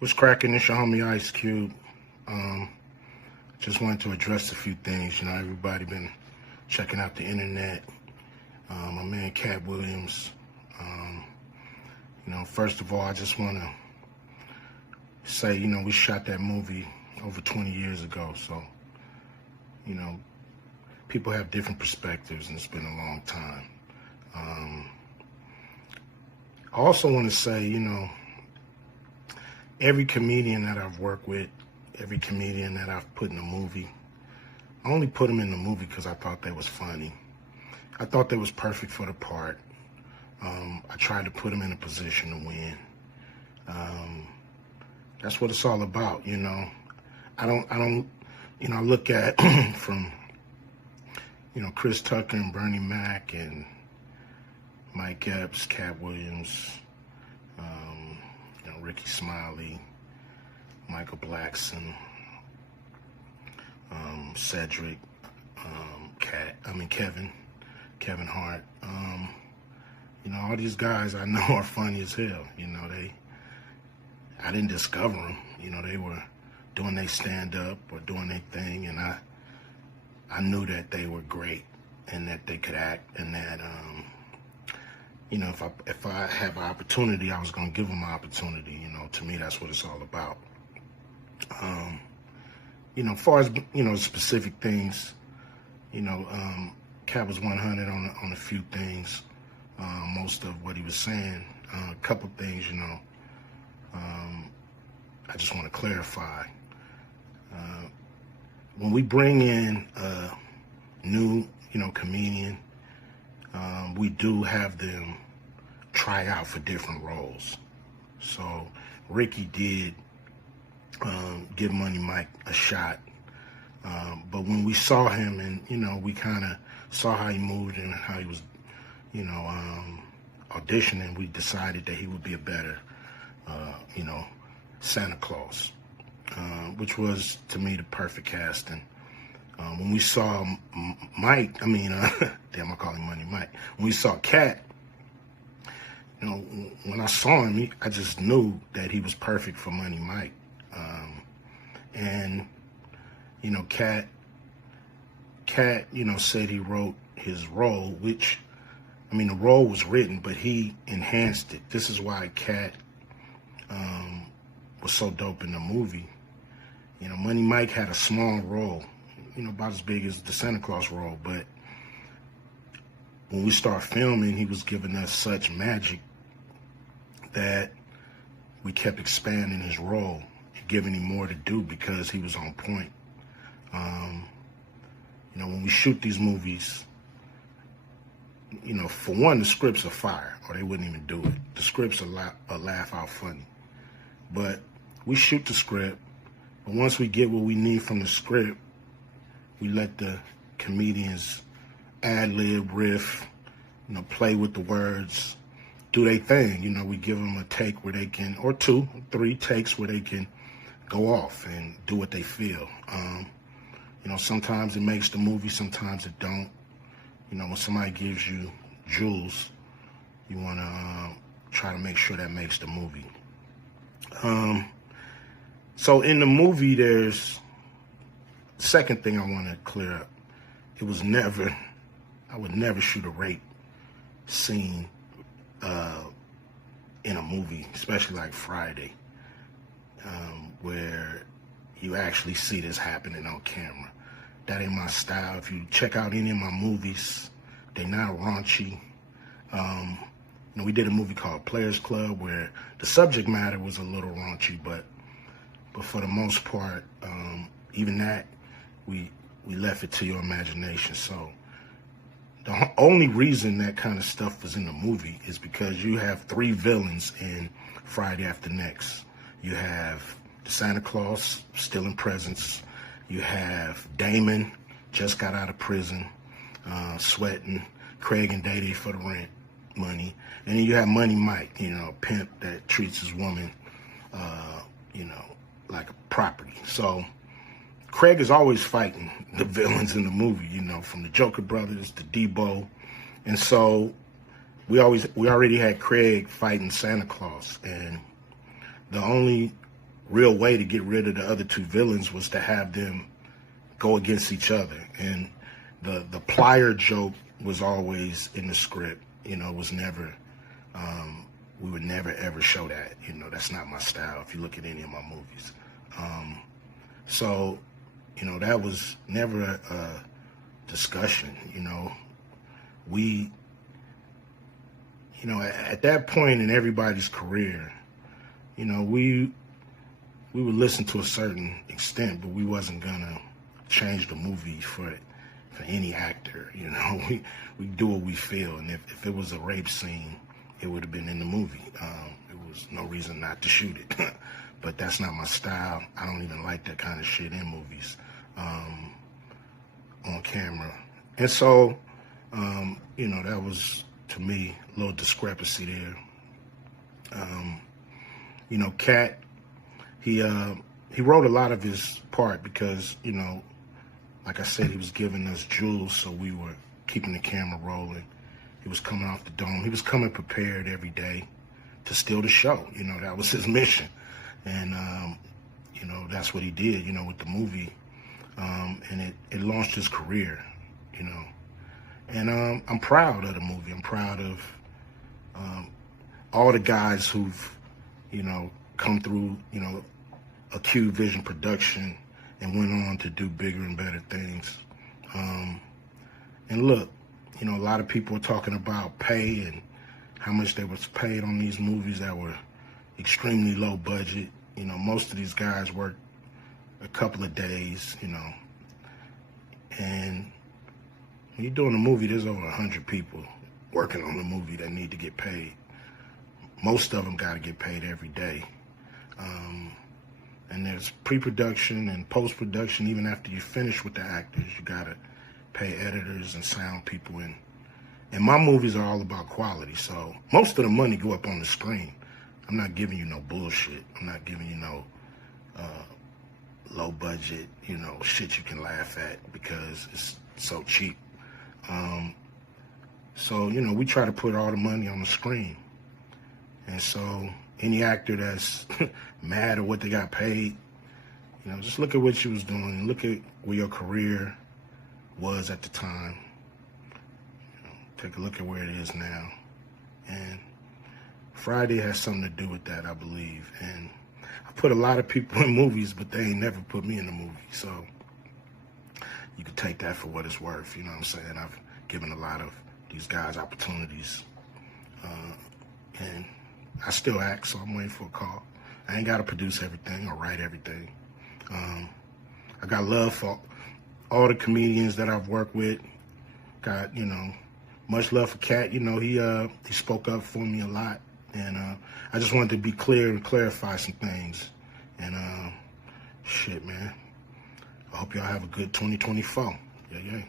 What's cracking? It's your homie Ice Cube. Just wanted to address a few things. Everybody been checking out the internet. My man Katt Williams. First of all, I just want to say, we shot that movie over 20 years ago. So, people have different perspectives, and it's been a long time. I also want to say, every comedian that I've worked with, every comedian that I've put in a movie, I only put them in the movie because I thought they was funny. I thought they was perfect for the part. I tried to put them in a position to win. That's what it's all about, I look at from, Chris Tucker and Bernie Mac and Mike Epps, Katt Williams, Rickey, Smiley, Michael Blackson, Cedric, Kevin Hart. All these guys I know are funny as hell. I didn't discover them. They were doing their stand-up or doing their thing, and I knew that they were great and that they could act, and that if I have an opportunity, I was gonna give them an opportunity. To me, that's what it's all about. As far as specific things, Katt was 100 on a few things. Most of what he was saying, a couple things, I just want to clarify. When we bring in a new, comedian, we do have them try out for different roles. So Rickey did give Money Mike a shot, but when we saw him and we kind of saw how he moved and how he was auditioning, we decided that he would be a better Santa Claus, which was to me the perfect casting. When we saw Mike, damn, I call him Money Mike. When we saw Katt, when I saw him, I just knew that he was perfect for Money Mike. Katt, said he wrote his role, which, the role was written, but he enhanced it. This is why Katt was so dope in the movie. Money Mike had a small role, about as big as the Santa Claus role, but when we start filming, he was giving us such magic that we kept expanding his role, giving him more to do because he was on point. When we shoot these movies, for one, the scripts are fire, or they wouldn't even do it. The scripts are laugh out funny. But we shoot the script, but once we get what we need from the script, we let the comedians ad-lib, riff, play with the words, do their thing. We give them a take where they can, or 2, 3 takes where they can go off and do what they feel. Sometimes it makes the movie, sometimes it don't. When somebody gives you jewels, you want to try to make sure that makes the movie. So in the movie, there's second thing I want to clear up. I would never shoot a rape scene in a movie, especially like Friday, where you actually see this happening on camera. That ain't my style. If you check out any of my movies, they're not raunchy. We did a movie called Players Club where the subject matter was a little raunchy, but for the most part, even that, we left it to your imagination. So the only reason that kind of stuff was in the movie is because you have 3 villains in Friday After Next. You have the Santa Claus stealing presents. You have Damon, just got out of prison, sweating, Craig and Day for the rent money. And then you have Money Mike, a pimp that treats his woman, like a property. So Craig is always fighting the villains in the movie, from the Joker Brothers to Debo. And so we already had Craig fighting Santa Claus. And the only real way to get rid of the other two villains was to have them go against each other. And the plier joke was always in the script. You know, it was never, we would never ever show that. You know, that's not my style if you look at any of my movies. So, you know, that was never a discussion. You know, we, you know, at that point in everybody's career, you know, we would listen to a certain extent, but we wasn't gonna change the movie for any actor. You know, we do what we feel, and if it was a rape scene, it would have been in the movie. It was no reason not to shoot it. But that's not my style. I don't even like that kind of shit in movies, on camera. And so, you know, that was, to me, a little discrepancy there. You know, Katt, he wrote a lot of his part because, you know, like I said, he was giving us jewels, so we were keeping the camera rolling. He was coming off the dome. He was coming prepared every day to steal the show. You know, that was his mission. And, you know, that's what he did, you know, with the movie. And it launched his career, you know. And I'm proud of the movie. I'm proud of all the guys who've, you know, come through, you know, Acute Vision production and went on to do bigger and better things. And look, you know, a lot of people are talking about pay and how much they was paid on these movies that were extremely low budget. You know, most of these guys work a couple of days, you know. And when you're doing a movie, there's over 100 people working on the movie that need to get paid. Most of them got to get paid every day. And there's pre-production and post-production. Even after you finish with the actors, you got to pay editors and sound people. And my movies are all about quality, so most of the money go up on the screen. I'm not giving you no bullshit. I'm not giving you no low budget, you know, shit you can laugh at because it's so cheap. So, you know, we try to put all the money on the screen. And so any actor that's mad at what they got paid, you know, just look at what you was doing. Look at where your career was at the time. You know, take a look at where it is now. And Friday has something to do with that, I believe. And I put a lot of people in movies, but they ain't never put me in a movie. So you can take that for what it's worth. You know what I'm saying? I've given a lot of these guys opportunities. And I still act, so I'm waiting for a call. I ain't got to produce everything or write everything. I got love for all the comedians that I've worked with. Got, you know, much love for Katt. You know, he spoke up for me a lot. And I just wanted to be clear and clarify some things. And shit, man. I hope y'all have a good 2024. Yeah, yeah.